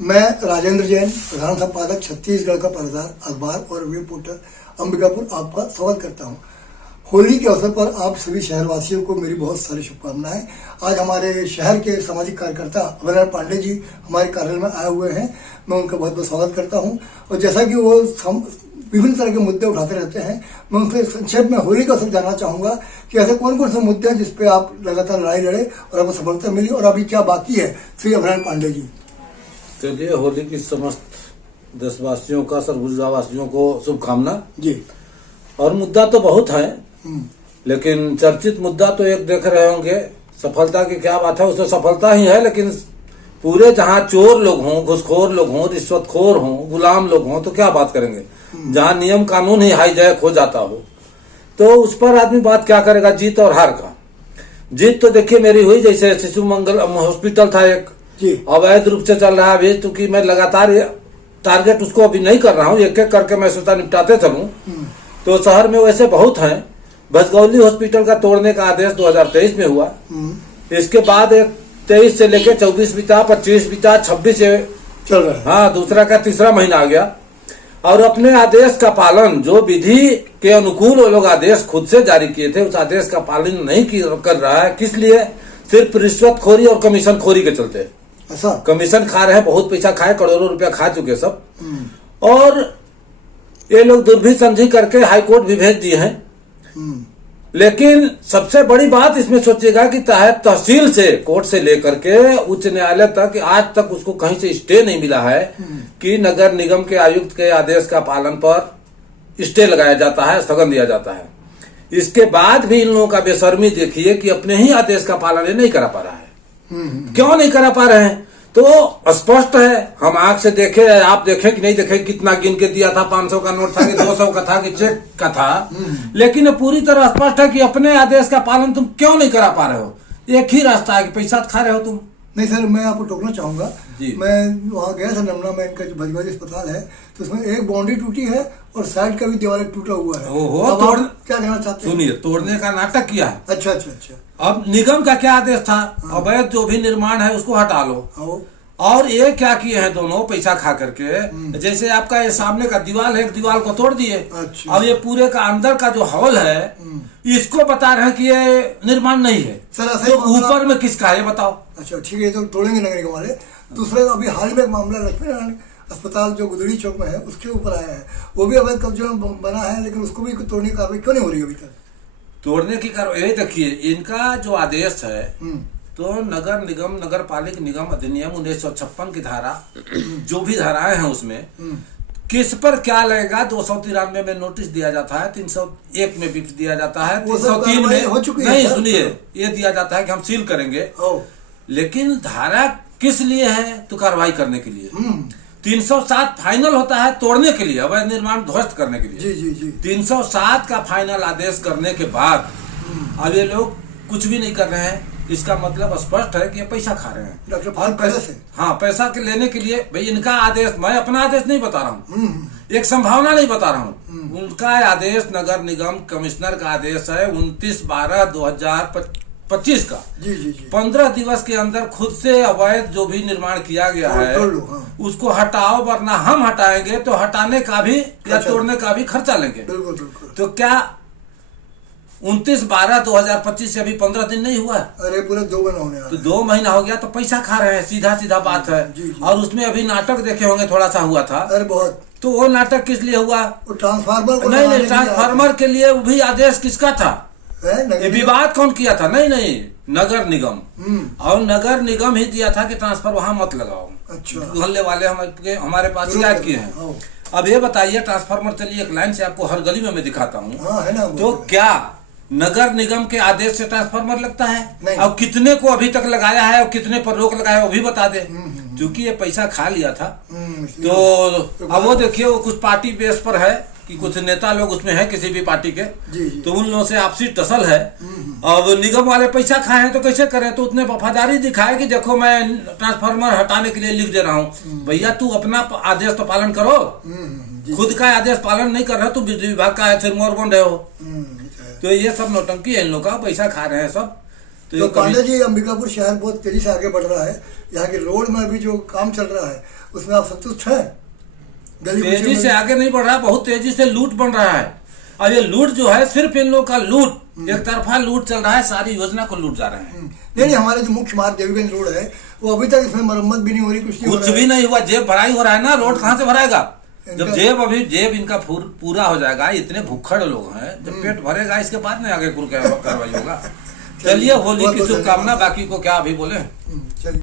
मैं राजेंद्र जैन, प्रधान संपादक छत्तीसगढ़ का पत्रकार अखबार और वेब पोर्टल अंबिकापुर आपका स्वागत करता हूं। होली के अवसर पर आप सभी शहरवासियों को मेरी बहुत सारी शुभकामनाएं। आज हमारे शहर के सामाजिक कार्यकर्ता अभिनव पांडे जी हमारे कार्यालय में आए हुए हैं। मैं उनका बहुत बहुत स्वागत करता हूं और जैसा कि वो विभिन्न तरह के मुद्दे उठाते रहते हैं, मैं उनसे संक्षेप में होली का अवसर जानना चाहूंगा कि ऐसे कौन कौन से मुद्दे हैं जिसपे आप लगातार लड़ाई लड़े और आपको सफलता मिली और अभी क्या बाकी है। श्री अभिनव पांडे जी। चलिए, होली की समस्त देशवासियों का, सरगुजावासियों को शुभकामना जी। और मुद्दा तो बहुत है, लेकिन चर्चित मुद्दा तो एक देख रहे होंगे। सफलता की क्या बात है, उसमें सफलता ही है, लेकिन पूरे जहां चोर लोग हों, घुसखोर लोग हों, रिश्वतखोर हों, गुलाम लोग हों तो क्या बात करेंगे। जहां नियम कानून ही हाईजैक हो जाता हो तो उस पर आदमी बात क्या करेगा। जीत और हार का, जीत तो देखिए मेरी हुई, जैसे शिशु मंगल हॉस्पिटल था एक, अवैध रूप से चल रहा है अभी, क्योंकि मैं लगातार टारगेट उसको अभी नहीं कर रहा हूँ, एक एक करके मैं सोचा निपटाते चलूं। तो शहर में वैसे बहुत हैं। भसगौली हॉस्पिटल का तोड़ने का आदेश 2023 में हुआ। इसके बाद 23 से लेकर 24 बीता, 25 बीता, 26 से चल रहा है। हाँ, दूसरा का तीसरा महीना आ गया और अपने आदेश का पालन, जो विधि के अनुकूल वो लोग आदेश खुद से जारी किए थे, उस आदेश का पालन नहीं कर रहा है। किस लिए? सिर्फ रिश्वतखोरी और कमीशन खोरी के चलते। ऐसा कमीशन खा रहे हैं, बहुत पैसा खाए, करोड़ों रुपया खा चुके सब। और ये लोग दुर्भी समझी करके हाईकोर्ट भी भेज दिए हैं। लेकिन सबसे बड़ी बात इसमें सोचिएगा कि तहसील से, कोर्ट से लेकर के उच्च न्यायालय तक आज तक उसको कहीं से स्टे नहीं मिला है कि नगर निगम के आयुक्त के आदेश का पालन पर स्टे लगाया जाता है, स्थगन दिया जाता है। इसके बाद भी इन लोगों का बेशर्मी देखिए कि अपने ही आदेश का पालन ये नहीं करा पा रहा है। क्यों नहीं करा पा रहे हैं तो स्पष्ट है। हम आंख से देखे, आप देखें कि नहीं देखें, कितना गिन के दिया था, 500 का नोट था कि 200 का था कि चेक का था, लेकिन पूरी तरह स्पष्ट है कि अपने आदेश का पालन तुम क्यों नहीं करा पा रहे हो। एक ही रास्ता है कि पैसा खा रहे हो तुम। नहीं सर, मैं आपको टोकना चाहूंगा। मैं वहाँ गया था नमना में, इनका जो भजगौली अस्पताल है, तो उसमें एक बाउंड्री टूटी है और साइड का भी दीवार टूटा हुआ है। क्या कहना चाहते हैं? सुनिए, तोड़ने का नाटक किया है। अच्छा अच्छा अच्छा। अब निगम का क्या आदेश था? अवैध जो भी निर्माण है उसको हटा लो। और ये क्या किए हैं दोनों, पैसा खा करके, जैसे आपका ये सामने का दीवार है, एक दीवार को तोड़ दिए। अच्छा। अब ये पूरे का अंदर का जो हॉल है, इसको बता रहे हैं कि ये निर्माण नहीं है। सर तो ऊपर में किसका है ये बताओ। अच्छा ठीक है, तो तोड़ेंगे नगर निगम वाले। दूसरा, अभी हाल में एक मामला लक्ष्मी नारायण अस्पताल जो गुदड़ी चौक में है उसके ऊपर आया है, वो भी अवैध कब्जे में बना है, लेकिन उसको भी तोड़ने की कार्रवाई क्यों नहीं हो रही अभी तक? तोड़ने की कार्रवाई देखिए, इनका जो आदेश है, तो नगर निगम, नगर पालिक निगम अधिनियम 1956 की धारा, जो भी धाराएं हैं उसमें किस पर क्या लगेगा। 293 में नोटिस दिया जाता है, 301 में भी दिया जाता है, 303 में हो चुकी है। नहीं, सुनिए, ये दिया जाता है कि हम सील करेंगे, लेकिन धारा किस लिए है? तो कार्रवाई करने के लिए। 307 फाइनल होता है तोड़ने के लिए, अवैध निर्माण ध्वस्त करने के लिए। जी। 307 का फाइनल आदेश करने के बाद अब ये लोग कुछ भी नहीं कर रहे हैं। इसका मतलब स्पष्ट है कि ये पैसा खा रहे हैं। और पैसा के लेने के लिए, भाई इनका आदेश, मैं अपना आदेश नहीं बता रहा हूँ, एक संभावना नहीं बता रहा हूँ। उनका आदेश, नगर निगम कमिश्नर का आदेश है 29/12/2025 का। जी। 15 दिवस के अंदर खुद से अवैध जो भी निर्माण किया गया है उसको हटाओ, वरना हम हटाएंगे तो हटाने का भी या तोड़ने का भी खर्चा लेंगे। बिल्कुल। तो क्या 29/12/2025 से अभी 15 दिन नहीं हुआ? अरे पूरे 2 महीना होने, तो 2 महीना हो गया, तो पैसा खा रहे हैं, सीधा बात है। जी। और उसमें अभी नाटक देखे होंगे, थोड़ा सा हुआ था। अरे बहुत। तो वो नाटक किस लिए हुआ? ट्रांसफार्मर नहीं, ट्रांसफार्मर के लिए भी आदेश किसका था? ये विवाद कौन किया था? नहीं, नगर निगम। और नगर निगम ही दिया था कि ट्रांसफर वहां मत लगाओ। अच्छा। मोहल्ले वाले हमारे पास शिकायत किए हैं। अब ये बताइए, ट्रांसफार्मर, चलिए एक लाइन से आपको हर गली में मैं दिखाता हूँ। तो क्या नगर निगम के आदेश से ट्रांसफार्मर लगता है? और कितने को अभी तक लगाया है और कितने पर रोक लगाया है वो भी बता दे। क्योंकि ये पैसा खा लिया था, तो अब वो देखिए, वो कुछ पार्टी बेस पर है कि कुछ नेता लोग उसमें है किसी भी पार्टी के, तो उन लोगों से आपसी टसल है। अब निगम वाले पैसा खाए हैं तो कैसे करें? तो उतने वफादारी दिखाए कि देखो मैं ट्रांसफार्मर हटाने के लिए लिख दे रहा हूँ। भैया तू अपना आदेश तो पालन करो, खुद का आदेश पालन नहीं कर रहे हो, तुम विभाग का सिरमौर बन रहे हो। तो ये सब नौटंकी है इन लोग का, पैसा खा रहे हैं सब। तो तो ये पांडे कभी जी, अंबिकापुर शहर बहुत तेजी से आगे बढ़ रहा है। यहाँ के रोड में अभी जो काम चल रहा है उसमें आप संतुष्ट हैं? गली तेजी कूचे से में- आगे नहीं बढ़ रहा, बहुत तेजी से लूट बन रहा है। और ये लूट जो है सिर्फ इन लोगों का लूट, एक तरफा लूट चल रहा है, सारी योजना को लूट जा रहे हैं। नहीं, हमारे जो मुख्य मार्ग देवीगंज रोड है वो अभी तक इसमें मरम्मत भी नहीं हो रही, कुछ नहीं हो कुछ रहा भी है। नहीं हुआ, जेब भराई हो रहा है ना, रोड कहाँ से भराएगा? जब इनका- जेब इनका पूरा हो जाएगा, इतने भुक्खड़ लोग हैं, जब पेट भरेगा इसके बाद में आगे कुल कार्रवाई होगा। चलिए, होली की बहुत-बहुत शुभकामना, धन्यवाद। बाकी को क्या अभी बोले। चलिए।